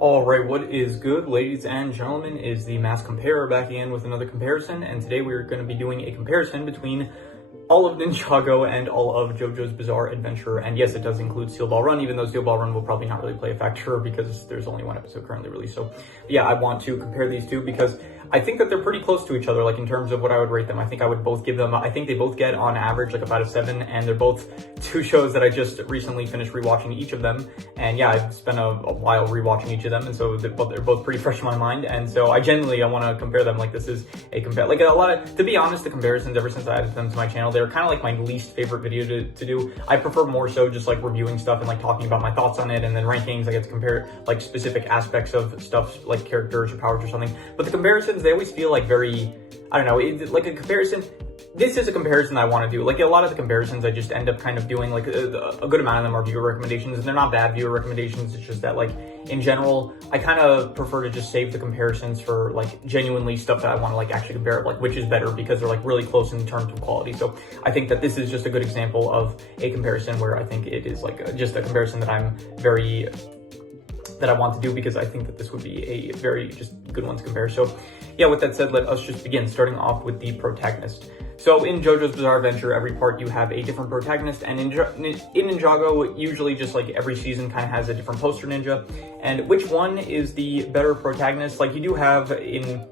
Alright, what is good, ladies and gentlemen, is the Mass Comparer back again with another comparison, and today we're going to be doing a comparison between all of Ninjago and all of Jojo's Bizarre Adventure. And yes, it does include Steel Ball Run, even though Steel Ball Run will probably not really play a factor because there's only one episode currently released. So yeah, I want to compare these two because I think that they're pretty close to each other, like in terms of what I would rate them. I think I would both give them, I think they both get on average like about a 7, and they're both two shows that I just recently finished rewatching each of them. And yeah, I've spent a while rewatching each of them, and so they're both pretty fresh in my mind. And so I want to compare them. Like, this is a compare, like a lot of, to be honest, the comparisons ever since I added them to my channel, they're kind of like my least favorite video to do. I prefer more so just like reviewing stuff and like talking about my thoughts on it, and then rankings. I get to compare like specific aspects of stuff like characters or powers or something. But the comparisons, they always feel like very, I don't know, like a comparison. This is a comparison that I want to do. Like a lot of the comparisons, I just end up kind of doing like a good amount of them are viewer recommendations, and they're not bad viewer recommendations. It's just that, like, in general, I kind of prefer to just save the comparisons for like genuinely stuff that I want to like actually compare, like which is better, because they're like really close in terms of quality. So I think that this is just a good example of a comparison where I think it is like just a comparison that I want to do, because I think that this would be a very just good one to compare. So yeah, with that said, let us just begin, starting off with the protagonist. So in JoJo's Bizarre Adventure, every part you have a different protagonist, and in Ninjago, usually just like every season kind of has a different poster ninja. And which one is the better protagonist? Like, you do have in,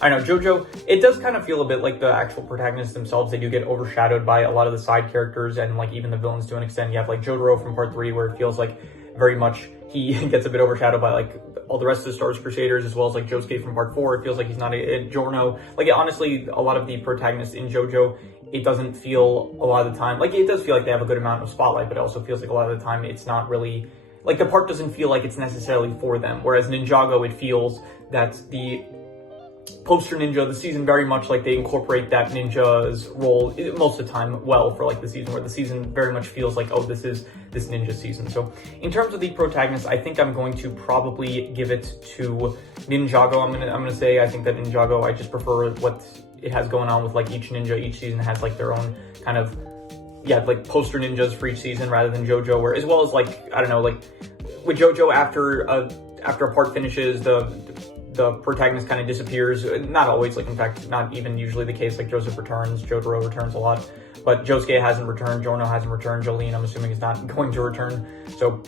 I don't know, Jojo, it does kind of feel a bit like the actual protagonists themselves. They do get overshadowed by a lot of the side characters and like even the villains to an extent. You have like Jojo from part 3, where it feels like very much he gets a bit overshadowed by like all the rest of the Stars Crusaders, as well as like Josuke from part 4. It feels like he's not a Giorno. Like, honestly, a lot of the protagonists in Jojo, it doesn't feel a lot of the time, like, it does feel like they have a good amount of spotlight, but it also feels like a lot of the time it's not really, like, the part doesn't feel like it's necessarily for them. Whereas Ninjago, it feels that the poster ninja, the season, very much like they incorporate that ninja's role most of the time well for like the season, where the season very much feels like, oh, this is this ninja season. So in terms of the protagonist, I think I'm going to probably give it to Ninjago. I'm gonna say I think that Ninjago, I just prefer what it has going on with like each ninja. Each season has like their own kind of, yeah, like poster ninjas for each season, rather than Jojo, where, as well as like, I don't know, like with Jojo, after a part finishes, the protagonist kind of disappears. Not always, like, in fact, not even usually the case. Like, Joseph returns, Jotaro returns a lot, but Josuke hasn't returned, Giorno hasn't returned, Jolene, I'm assuming, is not going to return. So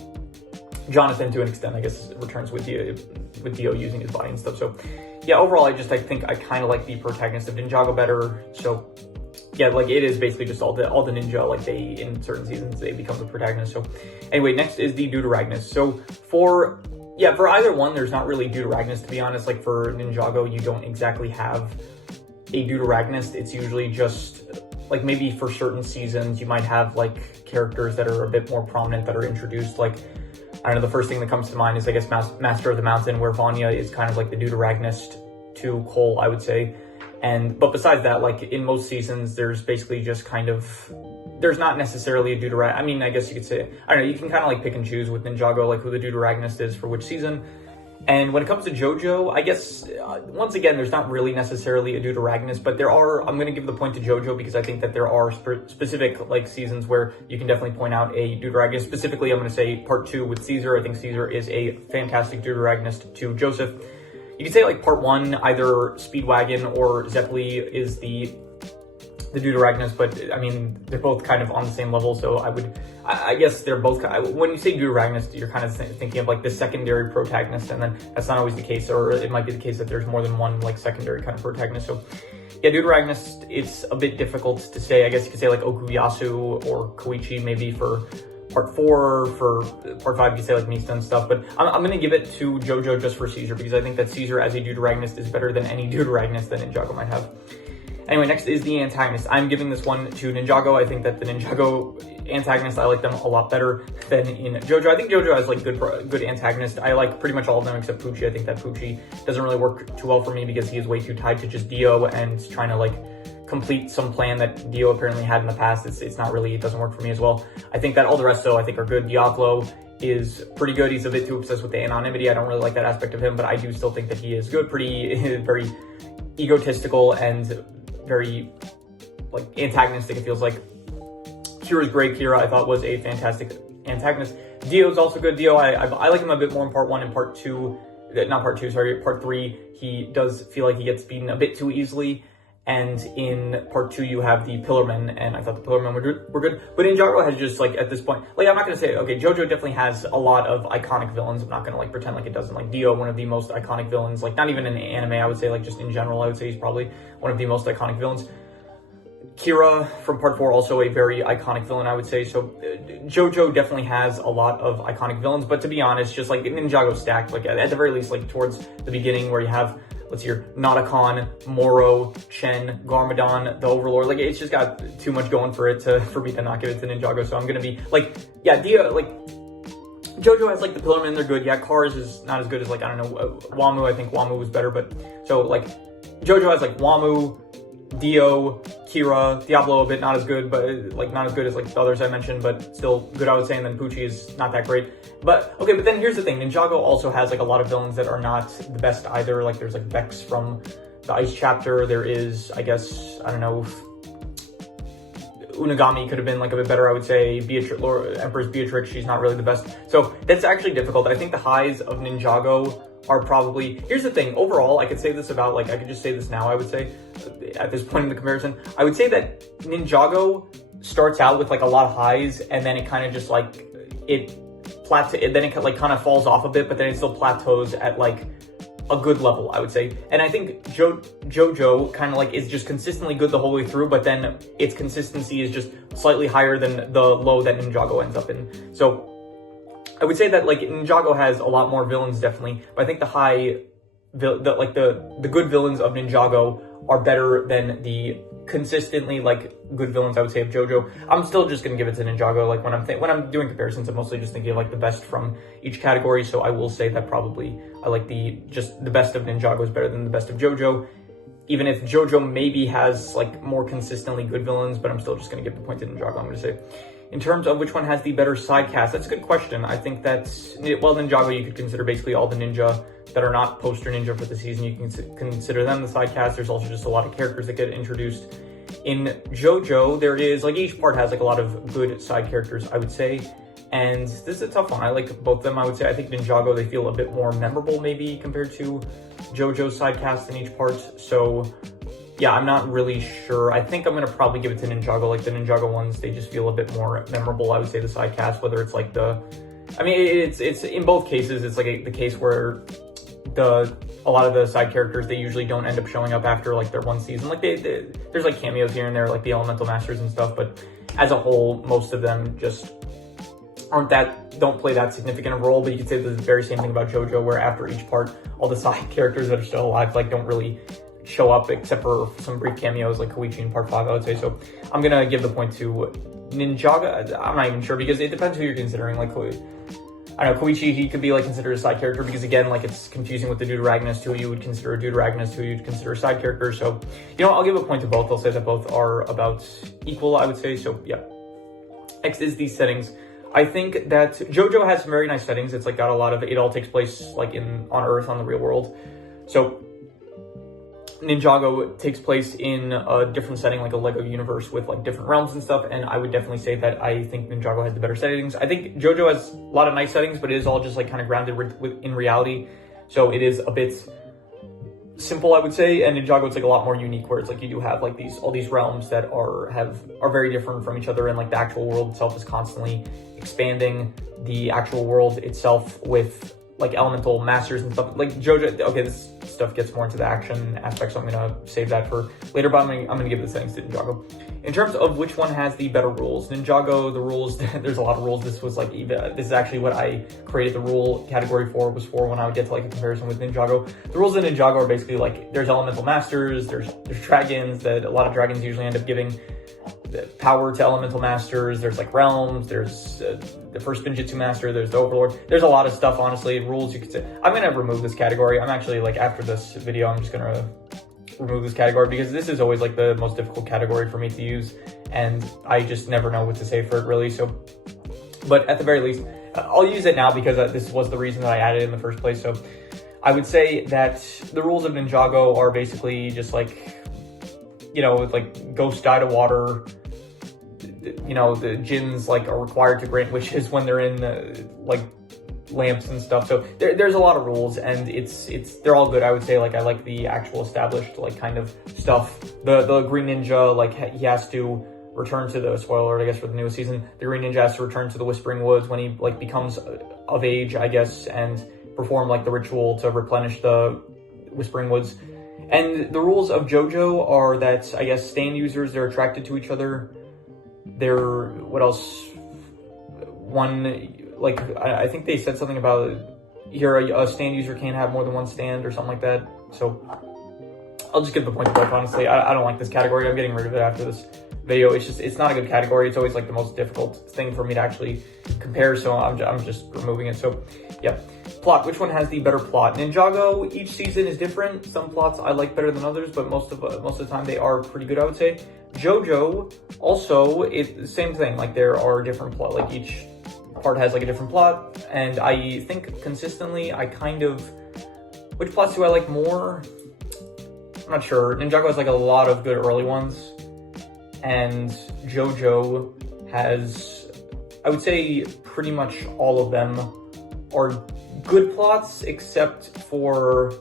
Jonathan, to an extent, I guess, returns with Dio using his body and stuff. So yeah, overall, I think I kind of like the protagonist of Ninjago better. So yeah, like, it is basically just all the ninja, like, they, in certain seasons, they become the protagonist. So anyway, next is the Deuteragonist. So for either one, there's not really Deuteragonist, to be honest. Like, for Ninjago, you don't exactly have a Deuteragonist. It's usually just, like, maybe for certain seasons, you might have, like, characters that are a bit more prominent that are introduced. Like, I don't know, the first thing that comes to mind is, I guess, Master of the Mountain, where Vanya is kind of like the Deuteragonist to Cole, I would say. But besides that, like, in most seasons, there's basically just kind of, there's not necessarily a Deuteragonist. I mean, I guess you could say, I don't know, you can kind of like pick and choose with Ninjago, like, who the Deuteragonist is for which season. And when it comes to Jojo, I guess, once again, there's not really necessarily a Deuteragonist, but I'm going to give the point to Jojo, because I think that there are specific, like, seasons where you can definitely point out a Deuteragonist. Specifically, I'm going to say part 2 with Caesar. I think Caesar is a fantastic Deuteragonist to Joseph. You could say, like, part 1, either Speedwagon or Zeppeli is the Deuteragonist, but I mean, they're both kind of on the same level. So I guess they're both, when you say Deuteragonist, you're kind of thinking of like the secondary protagonist, and then that's not always the case, or it might be the case that there's more than one like secondary kind of protagonist. So yeah, Deuteragonist, it's a bit difficult to say. I guess you could say like Okuyasu or Koichi maybe for part 4. For part 5, you could say like Mista and stuff, but I'm going to give it to Jojo just for Caesar, because I think that Caesar as a Deuteragonist is better than any Deuteragonist that Ninjago might have. Anyway, next is the antagonist. I'm giving this one to Ninjago. I think that the Ninjago antagonists, I like them a lot better than in Jojo. I think Jojo has like good antagonists. I like pretty much all of them except Pucci. I think that Pucci doesn't really work too well for me, because he is way too tied to just Dio and trying to like complete some plan that Dio apparently had in the past. It's not really, it doesn't work for me as well. I think that all the rest, though, I think are good. Diablo is pretty good. He's a bit too obsessed with the anonymity. I don't really like that aspect of him, but I do still think that he is good, very egotistical and very like antagonistic. It feels like Kira's great. Kira, I thought, was a fantastic antagonist. Dio's also good. Dio, I like him a bit more in part 1 and part 2. Not part 2, sorry, part 3. He does feel like he gets beaten a bit too easily. And in part 2, you have the Pillarmen, and I thought the Pillarmen were good. But Ninjago has just, like, at this point, like, I'm not going to say, okay, Jojo definitely has a lot of iconic villains. I'm not going to, like, pretend like it doesn't. Like, Dio, one of the most iconic villains, like, not even in anime, I would say, like, just in general, I would say he's probably one of the most iconic villains. Kira from part 4, also a very iconic villain, I would say. So Jojo definitely has a lot of iconic villains, but to be honest, just like Ninjago stacked, like at the very least, like towards the beginning where you have, let's see here, Notakon, Moro, Chen, Garmadon, the Overlord, like it's just got too much going for it for me to not give it to Ninjago. So I'm gonna be like, yeah, Dio, like Jojo has like the Pillarmen, they're good. Yeah, Cars is not as good as like, I don't know, Wamu. I think Wamu was better, but so like Jojo has like Wamu, Dio, Kira, Diablo a bit not as good, but like not as good as like the others I mentioned, but still good, I would say. And then Pucci is not that great. But okay, but then here's the thing: Ninjago also has like a lot of villains that are not the best either. Like there's like Vex from the Ice chapter. There is, I guess, I don't know, Unagami could have been like a bit better, I would say. Empress Beatrix, she's not really the best. So that's actually difficult. I think the highs of Ninjago are probably, here's the thing, overall, I could say this about, like, I could just say this now, I would say, at this point in the comparison, I would say that Ninjago starts out with, like, a lot of highs, and then it kind of just, like, then it, like, kind of falls off a bit, but then it still plateaus at, like, a good level, I would say. And I think Jojo kind of, like, is just consistently good the whole way through, but then its consistency is just slightly higher than the low that Ninjago ends up in. So I would say that like Ninjago has a lot more villains definitely, but I think the good villains of Ninjago are better than the consistently like good villains, I would say, of Jojo. I'm still just gonna give it to Ninjago. Like when I'm doing comparisons, I'm mostly just thinking of like the best from each category. So I will say that probably I like the best of Ninjago is better than the best of Jojo. Even if Jojo maybe has like more consistently good villains, but I'm still just gonna give the point to Ninjago, I'm gonna say. In terms of which one has the better side cast, that's a good question. I think that's, well, Ninjago, you could consider basically all the ninja that are not poster ninja for the season. You can consider them the side cast. There's also just a lot of characters that get introduced. In Jojo, there is, like, each part has, like, a lot of good side characters, I would say. And this is a tough one. I like both of them, I would say. I think Ninjago, they feel a bit more memorable, maybe, compared to Jojo's side cast in each part. So yeah, I'm not really sure. I think I'm going to probably give it to Ninjago. Like, the Ninjago ones, they just feel a bit more memorable, I would say, the side cast, whether it's like I mean, it's in both cases, it's like the case where a lot of the side characters, they usually don't end up showing up after like their one season. Like there's like cameos here and there, like the Elemental Masters and stuff, but as a whole, most of them just don't play that significant a role. But you could say the very same thing about Jojo, where after each part, all the side characters that are still alive, like, don't really show up except for some brief cameos like Koichi in part 5, I would say. So I'm gonna give the point to Ninjago. I'm not even sure, because it depends who you're considering. Like, I don't know, Koichi, he could be like considered a side character, because again, like, it's confusing with the Deuteragonist, who you would consider a Deuteragonist, who you'd consider a side character. So, you know, I'll give a point to both. I'll say that both are about equal, I would say. So yeah. Next is the settings. I think that Jojo has some very nice settings. It's like got a lot of, it all takes place like on Earth, on the real world. So Ninjago takes place in a different setting, like a Lego universe with like different realms and stuff, and I would definitely say that I think Ninjago has the better settings. I think Jojo has a lot of nice settings, but it is all just like kind of grounded in reality, so it is a bit simple, I would say. And Ninjago, it's like a lot more unique, where it's like you do have like all these realms that are very different from each other, and like the actual world itself is constantly expanding the actual world itself with like elemental masters and stuff. Like Jojo, okay, this stuff gets more into the action aspect, so I'm gonna save that for later, but I'm gonna give the settings to Ninjago. In terms of which one has the better rules, Ninjago, the rules, there's a lot of rules. This was like, this is actually what I created the rule category for, was for when I would get to like a comparison with Ninjago. The rules in Ninjago are basically like, there's elemental masters, there's dragons, that a lot of dragons usually end up giving power to elemental masters. There's like realms, there's the first Spinjitzu master, there's the overlord. There's a lot of stuff, honestly, rules you could say. I'm gonna remove this category. I'm actually, like, after this video, I'm just gonna remove this category, because this is always like the most difficult category for me to use, and I just never know what to say for it, really. So, but at the very least, I'll use it now, because this was the reason that I added it in the first place. So I would say that the rules of Ninjago are basically just like, you know, like ghost die to water, you know, the jinns like are required to grant wishes when they're in like lamps and stuff. So there's a lot of rules, and they're all good. I would say, like, I like the actual established like kind of stuff. The green ninja, like, he has to return to the, spoiler alert, I guess, for the newest season, the green ninja has to return to the Whispering Woods when he like becomes of age, I guess, and perform like the ritual to replenish the Whispering Woods. And the rules of Jojo are that, I guess, stand users, they're attracted to each other. They're, what else? One, like, I think they said something about here, a stand user can't have more than one stand or something like that. So I'll just give the point to both, honestly. I don't like this category. I'm getting rid of it after this video. It's not a good category. It's always like the most difficult thing for me to actually compare. So I'm just removing it. So yeah. Plot, which one has the better plot? Ninjago, each season is different. Some plots I like better than others, but most of the time they are pretty good, I would say. Jojo, also, same thing. Like, there are different plot. Like, each part has like a different plot, and I think consistently I kind of, which plots do I like more? I'm not sure. Ninjago has like a lot of good early ones, and Jojo has, I would say, pretty much all of them are good plots, except for,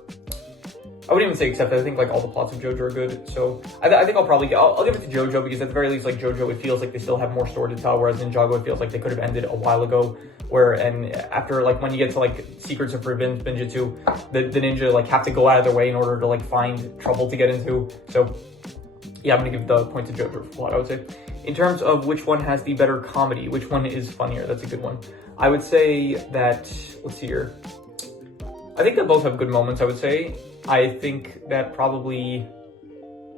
I wouldn't even say except, I think like all the plots of Jojo are good. So I think I'll give it to Jojo, because at the very least, like, Jojo, it feels like they still have more story to tell, whereas Ninjago, it feels like they could have ended a while ago, and after, like, when you get to like Secrets of Forbidden Ninjutsu, the ninja like have to go out of their way in order to like find trouble to get into. So yeah, I'm gonna give the point to Jojo for plot, I would say. In terms of which one has the better comedy, which one is funnier, that's a good one. I would say that, let's see here. I think that both have good moments, I would say. I think that probably,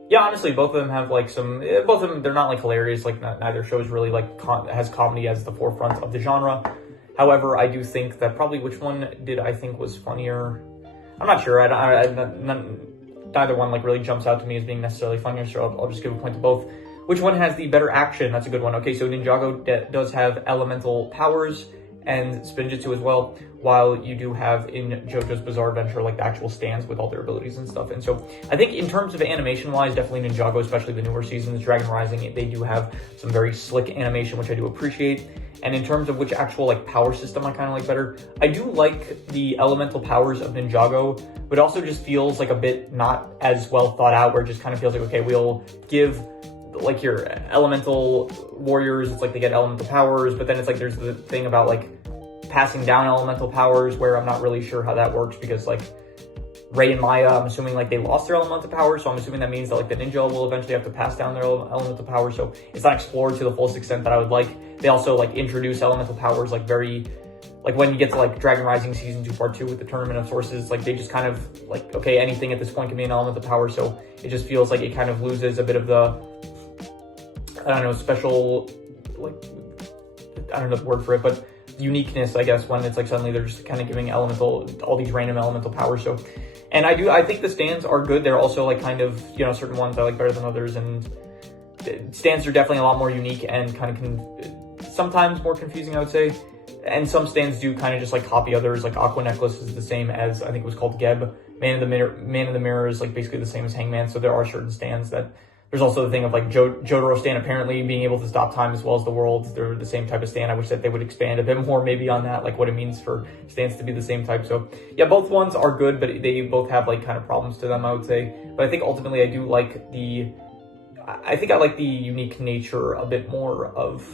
yeah, honestly, both of them have like some, both of them, they're not like hilarious, like neither show is really like, has comedy as the forefront of the genre. However, I do think that probably which one did I think was funnier? I'm not sure. Neither one like really jumps out to me as being necessarily funnier, so I'll just give a point to both. Which one has the better action? That's a good one. Okay, so Ninjago does have elemental powers and Spinjitzu as well, while you do have in JoJo's Bizarre Adventure like the actual stands with all their abilities and stuff. And so I think in terms of animation-wise, definitely Ninjago, especially the newer seasons, Dragon Rising, they do have some very slick animation, which I do appreciate. And in terms of which actual like power system I kind of like better, I do like the elemental powers of Ninjago, but it also just feels like a bit not as well thought out, where it just kind of feels like, okay, we'll give like your elemental warriors, it's like they get elemental powers, but then it's like there's the thing about like passing down elemental powers where I'm not really sure how that works, because like Rei and Maya, I'm assuming like they lost their elemental powers, so I'm assuming that means that like the ninja will eventually have to pass down their elemental powers, so it's not explored to the fullest extent that I would like. They also like introduce elemental powers like very, like when you get to like Dragon Rising Season 2 Part 2 with the Tournament of Sources, like they just kind of like, okay, anything at this point can be an elemental power, so it just feels like it kind of loses a bit of the, I don't know, special, like, I don't know the word for it, but uniqueness, I guess, when it's like suddenly they're just kind of giving all these random elemental powers. So, and I think the stands are good. They're also like kind of, you know, certain ones I like better than others, and stands are definitely a lot more unique and kind of sometimes more confusing, I would say. And some stands do kind of just like copy others, like Aqua Necklace is the same as, I think it was called Geb. Man in the Mirror is like basically the same as Hangman, so there are certain stands that, there's also the thing of like Jotaro stand apparently being able to stop time as well as the world. They're the same type of stand. I wish that they would expand a bit more maybe on that, like what it means for stands to be the same type. So yeah, both ones are good, but they both have like kind of problems to them, I would say. But I think ultimately I do like I like the unique nature a bit more of,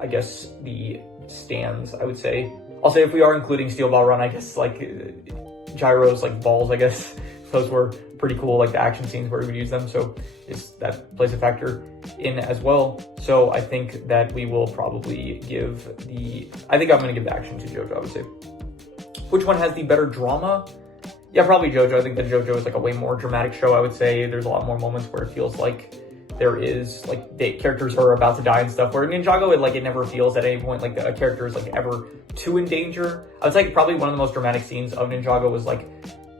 I guess, the stands, I would say. I'll say if we are including Steel Ball Run, I guess like Gyro's like balls, I guess those were pretty cool, like the action scenes where we would use them, so that plays a factor in as well. So I think that we will probably give I think I'm going to give the action to Jojo, I would say. Which one has the better drama? Yeah, probably Jojo. I think that Jojo is like a way more dramatic show, I would say. There's a lot more moments where it feels like there is like the characters are about to die and stuff, where Ninjago, it never feels at any point like a character is like ever too in danger. I would say probably one of the most dramatic scenes of Ninjago was like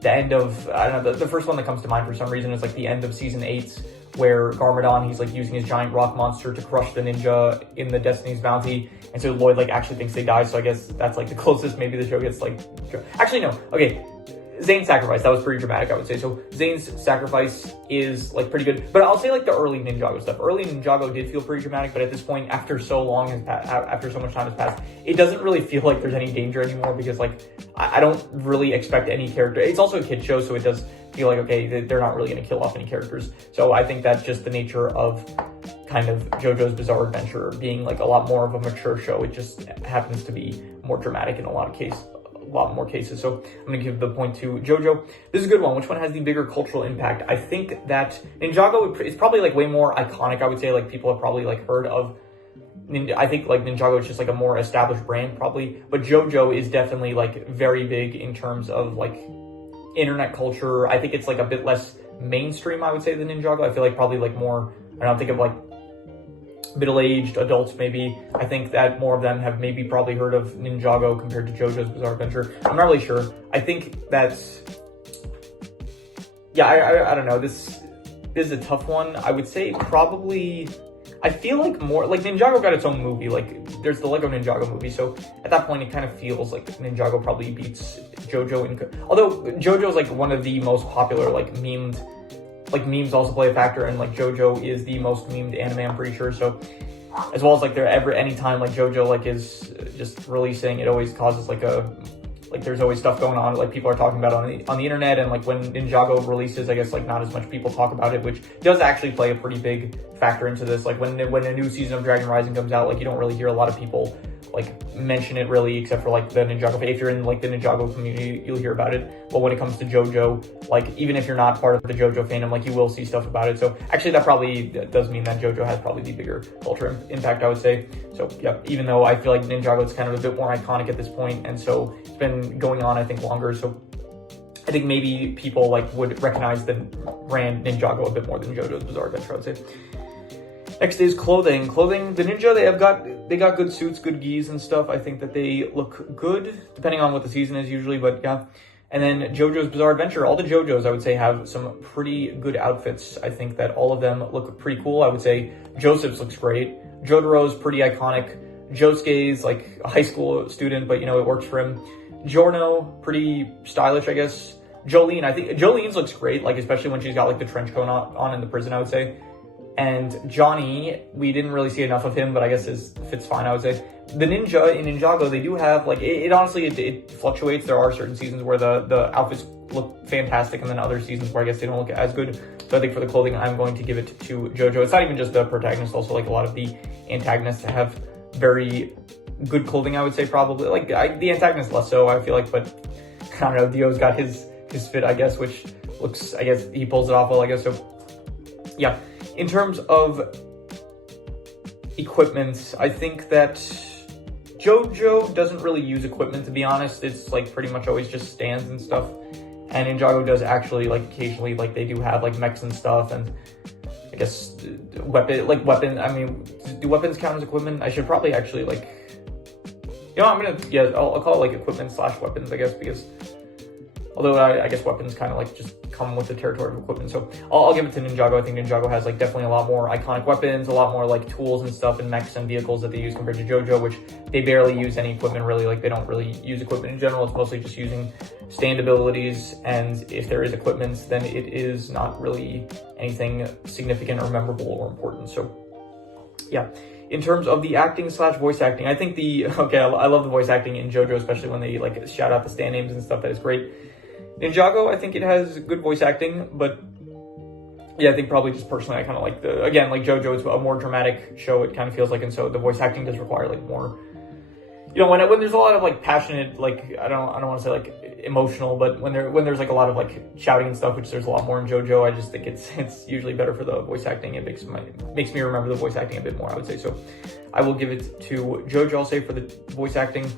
the end of, I don't know, the first one that comes to mind for some reason is like the end of season 8, where Garmadon, he's like using his giant rock monster to crush the ninja in the Destiny's Bounty, and so Lloyd like actually thinks they die, so I guess that's like the closest maybe the show gets like, actually no, okay, Zane's sacrifice, that was pretty dramatic, I would say. So Zane's sacrifice is like pretty good, but I'll say like the early Ninjago stuff. Early Ninjago did feel pretty dramatic, but at this point, after so long has after so much time has passed, it doesn't really feel like there's any danger anymore, because like I don't really expect any character. It's also a kid show, so it does feel like, okay, they're not really going to kill off any characters. So I think that's just the nature of kind of JoJo's Bizarre Adventure being like a lot more of a mature show. It just happens to be more dramatic in a lot more cases. So I'm going to give the point to JoJo. This is a good one. Which one has the bigger cultural impact? I think that Ninjago is probably like way more iconic. I would say like people have probably like heard of I think like Ninjago is just like a more established brand probably, but JoJo is definitely like very big in terms of like internet culture. I think it's like a bit less mainstream, I would say, than Ninjago. I feel like probably like more, I don't think of like middle-aged adults maybe. I think that more of them have maybe probably heard of Ninjago compared to JoJo's Bizarre Adventure. I'm not really sure. I think that's, yeah, I don't know. This is a tough one. I would say probably, I feel like more, like Ninjago got its own movie. Like there's the Lego Ninjago movie. So at that point, it kind of feels like Ninjago probably beats JoJo. Although JoJo is like one of the most popular, like memed, like memes also play a factor, and like JoJo is the most memed anime, I'm pretty sure. So as well as like anytime like JoJo like is just releasing, it always causes like there's always stuff going on, like people are talking about on the internet. And like when Ninjago releases, I guess like not as much people talk about it, which does actually play a pretty big factor into this. Like when a new season of Dragon Rising comes out, like you don't really hear a lot of people like mention it really, except for like the Ninjago. If you're in like the Ninjago community, you'll hear about it. But when it comes to JoJo, like even if you're not part of the JoJo fandom, like you will see stuff about it. So actually that probably does mean that JoJo has probably the bigger culture impact, I would say. So yeah, even though I feel like Ninjago is kind of a bit more iconic at this point, and so it's been going on I think longer. So I think maybe people like would recognize the brand Ninjago a bit more than JoJo's Bizarre Adventure, I would say. Next is clothing. The Ninja, they got good suits, good gis and stuff. I think that they look good, depending on what the season is usually, but yeah. And then JoJo's Bizarre Adventure. All the JoJos, I would say, have some pretty good outfits. I think that all of them look pretty cool. I would say Joseph's looks great. Jotaro's pretty iconic. Josuke's like a high school student, but you know, it works for him. Giorno, pretty stylish, I guess. Jolene, I think Jolene's looks great, like especially when she's got like the trench coat on in the prison, I would say. And Johnny, we didn't really see enough of him, but I guess it fits fine, I would say. The Ninja in Ninjago, they do have, like, it honestly, it fluctuates. There are certain seasons where the outfits look fantastic, and then other seasons where I guess they don't look as good. So I think for the clothing, I'm going to give it to JoJo. It's not even just the protagonist, also like a lot of the antagonists have very good clothing, I would say, probably. Like, the antagonist less so, I feel like, but I don't know, Dio's got his fit, I guess, which looks, I guess, he pulls it off well, I guess, so, yeah. In terms of equipment, I think that JoJo doesn't really use equipment, to be honest. It's like pretty much always just stands and stuff. And Ninjago does actually, like, occasionally, like, they do have like mechs and stuff, and I guess I mean, do weapons count as equipment? I should probably actually, like, you know, I'll call it like equipment / weapons, I guess, because although I guess weapons kind of like just come with the territory of equipment. So I'll give it to Ninjago. I think Ninjago has like definitely a lot more iconic weapons, a lot more like tools and stuff and mechs and vehicles that they use compared to JoJo, which they barely use any equipment really. Like they don't really use equipment in general. It's mostly just using stand abilities. And if there is equipment, then it is not really anything significant or memorable or important. So yeah. In terms of the acting / voice acting, I think I love the voice acting in JoJo, especially when they like shout out the stand names and stuff. That is great. Ninjago, I think it has good voice acting, but yeah, I think probably just personally, I kind of like like JoJo, it's a more dramatic show, it kind of feels like, and so the voice acting does require like more, you know, when there's a lot of like passionate, like, I don't want to say like emotional, but when there's like a lot of like shouting and stuff, which there's a lot more in JoJo, I just think it's usually better for the voice acting. It makes me remember the voice acting a bit more, I would say. So I will give it to JoJo, I'll say, for the voice acting.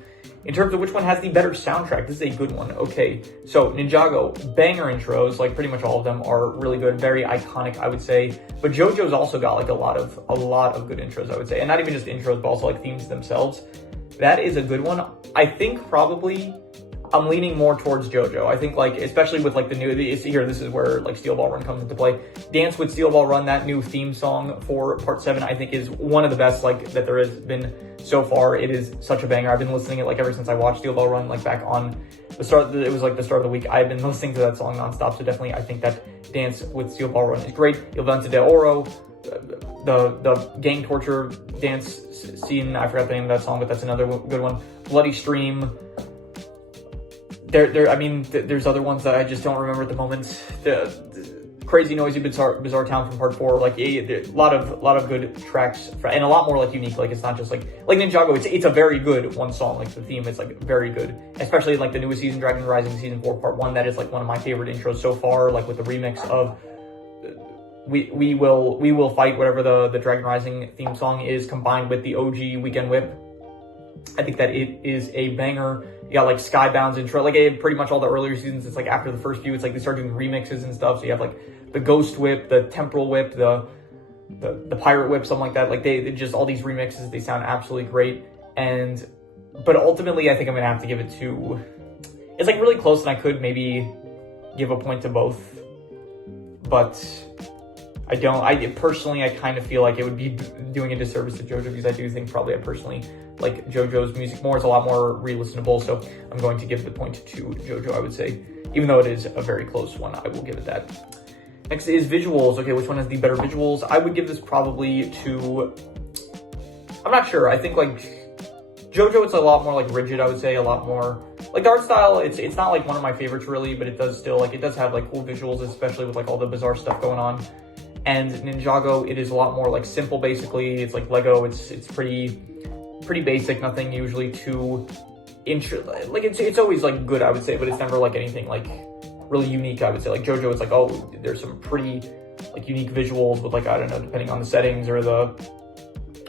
In terms of which one has the better soundtrack, this is a good one. Okay, so Ninjago, banger intros, like pretty much all of them are really good, very iconic, I would say. But JoJo's also got like a lot of good intros, I would say, and not even just intros, but also like themes themselves. That is a good one. I think probably I'm leaning more towards JoJo. I think like, especially with like the new, this is where like Steel Ball Run comes into play. Dance with Steel Ball Run, that new theme song for Part 7, I think is one of the best like that there has been so far. It is such a banger. I've been listening it like ever since I watched Steel Ball Run, like back on it was like the start of the week. I've been listening to that song nonstop, so definitely I think that Dance with Steel Ball Run is great. Il Vento de Oro, the gang torture dance scene, I forgot the name of that song, but that's another good one. Bloody Stream. I mean, there's other ones that I just don't remember at the moment. The Crazy Noisy Bizarre Town from Part 4, like a lot of good tracks, and a lot more like unique. Like it's not just like Ninjago. It's a very good one song. Like the theme is like very good, especially like the newest season, Dragon Rising Season 4 Part 1. That is like one of my favorite intros so far. Like with the remix of we will fight, whatever the Dragon Rising theme song is, combined with the OG Weekend Whip. I think that it is a banger. You got like Skybound's intro, like pretty much all the earlier seasons. It's like after the first few, it's like they start doing remixes and stuff. So you have like the Ghost Whip, the Temporal Whip, the Pirate Whip, something like that. Like they just all these remixes. They sound absolutely great. But ultimately, I think I'm gonna have to give it to. It's like really close, and I could maybe give a point to both, but I don't. I personally kind of feel like it would be doing a disservice to Jojo, because I do think probably I personally like Jojo's music more. It's a lot more re-listenable, so I'm going to give the point to Jojo, I would say. Even though it is a very close one, I will give it that. Next is visuals. Okay, which one has the better visuals? I would give this probably to... I'm not sure. I think like Jojo, it's a lot more like rigid, I would say. A lot more... Like the art style, it's not like one of my favorites really, but it does still, like it does have like cool visuals, especially with like all the bizarre stuff going on. And Ninjago, it is a lot more like simple basically. It's like Lego. It's pretty basic, nothing usually too like it's always like good, I would say, but it's never like anything like really unique, I would say. Like Jojo, it's like, oh, there's some pretty like unique visuals with like, I don't know, depending on the settings or the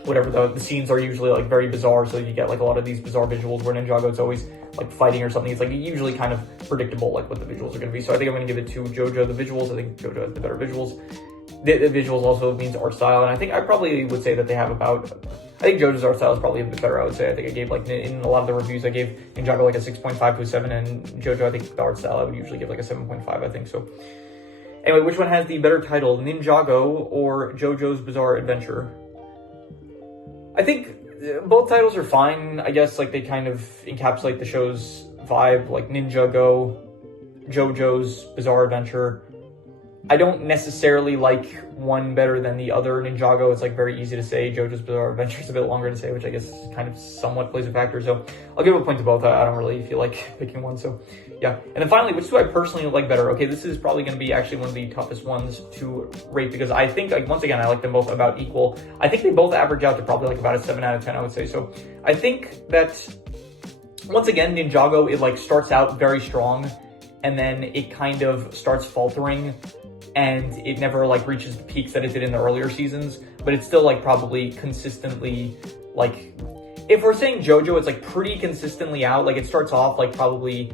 whatever, the scenes are usually like very bizarre, so you get like a lot of these bizarre visuals. Where Ninjago, it's always like fighting or something. It's like usually kind of predictable like what the visuals are going to be. So I think I'm going to give it to Jojo. The visuals, I think Jojo has the better visuals. The visuals also means art style, and I think I probably would say that they have about... I think Jojo's art style is probably a bit better, I would say. I think I gave, like, in a lot of the reviews, I gave Ninjago, like, a 6.5 to a 7, and Jojo, I think the art style, I would usually give, like, a 7.5, I think, so. Anyway, which one has the better title, Ninjago or Jojo's Bizarre Adventure? I think both titles are fine, I guess, like, they kind of encapsulate the show's vibe, like, Ninjago, Jojo's Bizarre Adventure. I don't necessarily like one better than the other. Ninjago, it's like very easy to say. Jojo's Bizarre Adventure is a bit longer to say, which I guess kind of somewhat plays a factor. So I'll give a point to both. I don't really feel like picking one. So yeah. And then finally, which do I personally like better? Okay, this is probably going to be actually one of the toughest ones to rate, because I think, like, once again, I like them both about equal. I think they both average out to probably like about a 7 out of 10, I would say. So I think that, once again, Ninjago, it like starts out very strong, and then it kind of starts faltering, and it never like reaches the peaks that it did in the earlier seasons, but it's still like probably consistently, like, if we're saying Jojo, it's like pretty consistently out. Like it starts off like probably,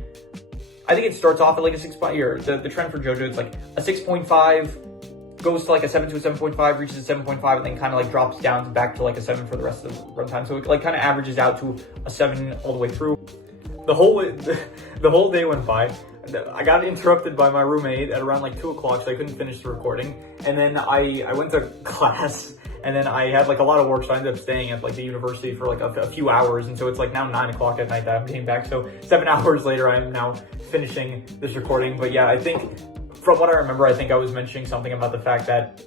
I think it starts off at like a 6. The trend for Jojo is like a 6.5, goes to like a 7 to a 7.5, reaches a 7.5, and then kind of like drops down to back to like a 7 for the rest of the runtime. So it like kind of averages out to a 7 all the way through. The whole day went by. I got interrupted by my roommate at around like 2 o'clock, so I couldn't finish the recording. And then I went to class, and then I had like a lot of work, so I ended up staying at like the university for like a few hours. And so it's like now 9 o'clock at night that I came back. So 7 hours later, I am now finishing this recording. But yeah, I think from what I remember, I think I was mentioning something about the fact that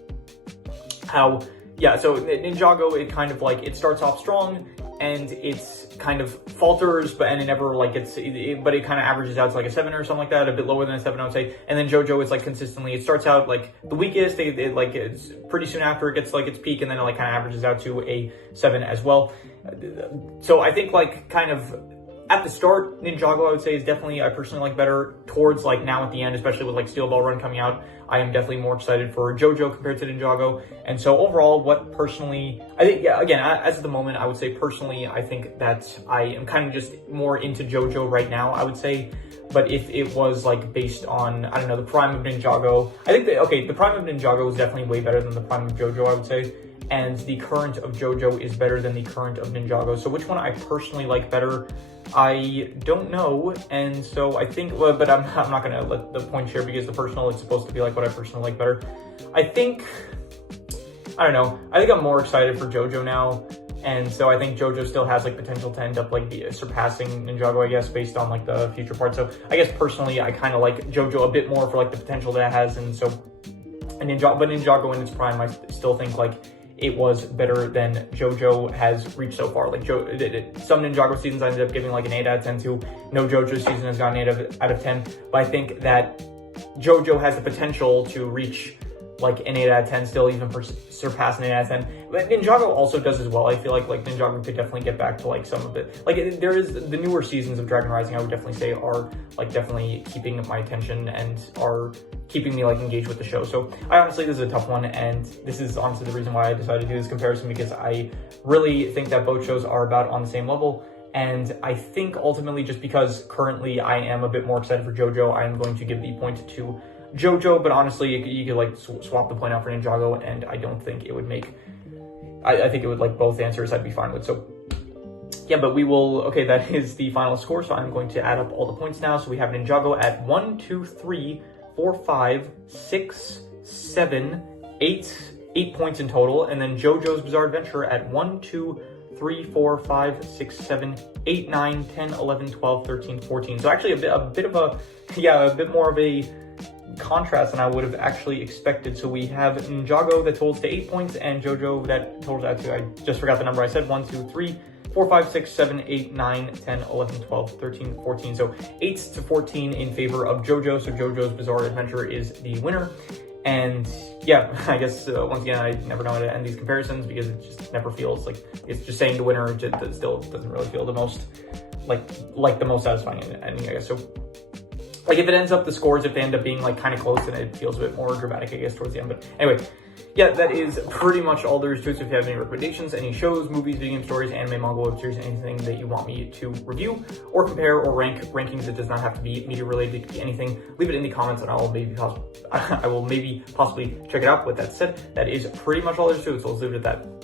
how, yeah, so Ninjago, it kind of like, it starts off strong, and it's kind of falters, but and it never like but it kind of averages out to like a 7 or something like that, a bit lower than a 7, I would say. And then Jojo is like consistently, it starts out like the weakest, it like it's pretty soon after it gets like its peak, and then it like kind of averages out to a 7 as well. So I think like kind of at the start, Ninjago, I would say, is definitely, I personally like better. Towards like now at the end, especially with like Steel Ball Run coming out, I am definitely more excited for Jojo compared to Ninjago. And so overall, what personally, I think, yeah, again, as of the moment, I would say personally, I think that I am kind of just more into Jojo right now, I would say. But if it was like based on, I don't know, the prime of Ninjago, I think that, okay, the prime of Ninjago is definitely way better than the prime of Jojo, I would say. And the current of Jojo is better than the current of Ninjago. So which one I personally like better, I don't know. And so I think, well, but I'm not going to let the point share, because the personal is supposed to be like what I personally like better. I think, I don't know, I think I'm more excited for Jojo now. And so I think Jojo still has like potential to end up like surpassing Ninjago, I guess, based on like the future parts. So I guess personally, I kind of like Jojo a bit more for like the potential that it has. And so, but Ninjago in its prime, I still think like it was better than Jojo has reached so far. Like some Ninjago seasons I ended up giving like an 8 out of 10 to. No Jojo season has gotten 8 out of 10. But I think that Jojo has the potential to reach like an 8 out of 10 still, even surpass an 8 out of 10. But Ninjago also does as well. I feel like Ninjago could definitely get back to like some of it. Like there is the newer seasons of Dragon Rising, I would definitely say are like definitely keeping my attention and are keeping me like engaged with the show. So I honestly, this is a tough one, and this is honestly the reason why I decided to do this comparison, because I really think that both shows are about on the same level. And I think ultimately, just because currently I am a bit more excited for Jojo, I am going to give the point to Jojo, but honestly, you could like swap the point out for Ninjago, and I don't think it would make, I think it would like both answers I'd be fine with. So yeah, but we will, okay, that is the final score. So I'm going to add up all the points now. So we have Ninjago at 1, 2, 3, 4, 5, 6, 7, 8 points in total. And then Jojo's Bizarre Adventure at 1, 2, 3, 4, 5, 6, 7, 8, 9, 10, 11, 12, 13, 14. So actually a bit of a, yeah, a bit more of a contrast than I would have actually expected. So we have Ninjago that totals to 8 points, and Jojo that totals out to, I just forgot the number I said, 1, 2, 3, 4, 5, 6, 7, 8, 9, 10, 11, 12, 13, 14. So 8 to 14 in favor of Jojo. So Jojo's Bizarre Adventure is the winner. And yeah, I guess once again, I never know how to end these comparisons, because it just never feels like, it's just saying the winner, it still doesn't really feel the most, like the most satisfying ending, I guess. So like if it ends up, the scores, if they end up being like kind of close, then it feels a bit more dramatic, I guess, towards the end. But anyway, yeah, that is pretty much all there is to it. So if you have any recommendations, any shows, movies, video game stories, anime, manga, web series, anything that you want me to review or compare or rank, rankings, it does not have to be media related, it could be anything, leave it in the comments and I will maybe possibly check it out. With that said, that is pretty much all there is to it. So let's leave it at that.